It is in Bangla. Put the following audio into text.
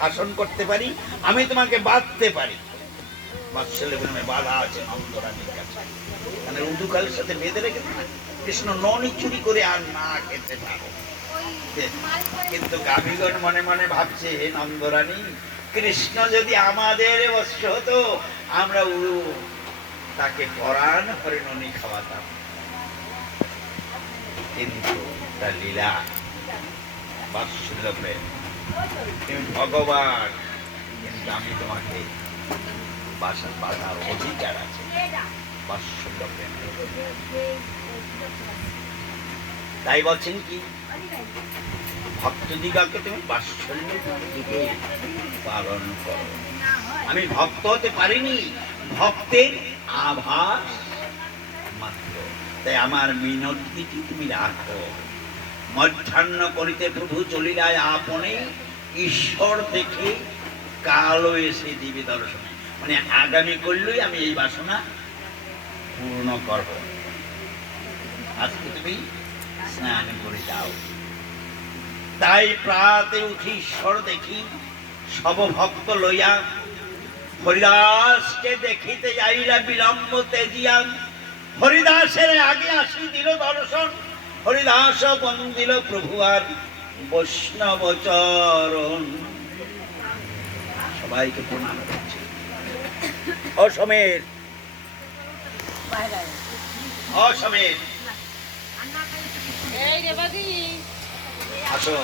শাসন করতে পারি, আমি তোমাকে বাঁধতে পারি। বাৎসল্য প্রেমে বাধা আছে নন্দরানীর কাছে, মানে উদুকালের সাথে বেঁধে রেখেছে না, কৃষ্ণ ননি চুরি করে আর না খেতে পারো। কিন্তু গাভীগণ মনে মনে ভাবছে, নন্দরানী কৃষ্ণ যদি আমাদের বস্ত্র হতো, আমরা তাকে পরাণ হরে ননি খাওয়াতাম। কিন্তু তার লীলা বাৎসল্য প্রেম, তুমি ভগবান, কিন্তু আমি তোমাকে বাধার অধিকার আছে বাৎসল্য প্রেম। তাই বলছেন কি, ভক্তদিগকে তুমি বাৎসল্য দিকে পালন করো। আমি ভক্ত হতে পারিনি, ভক্তের আভাস মাত্র, তাই আমার মিনতিটি তুমি রাখো। মধ্যাহ্ন করিতে প্রভু চলিলায় আপনে, ঈশ্বর দেখে কালো এসে দিবে দর্শনে, মানে আগামী করলেই আমি এই বাসনা পূর্ণ করব। আজকে তুমি স্নান করে যাও। তাই প্রাতে উঠি ঈশ্বর দেখি, সব ভক্ত লইয়া হরিদাসকে দেখিতে যাইলা বিলম্ব তেজিয়া। হরিদাসের আগে আসি দিল দর্শন, হরিদাস বন্দিল প্রভু আর বৈষ্ণব চরণ। সবাইকে প্রণাম করছি। অসমের অসমের আসো।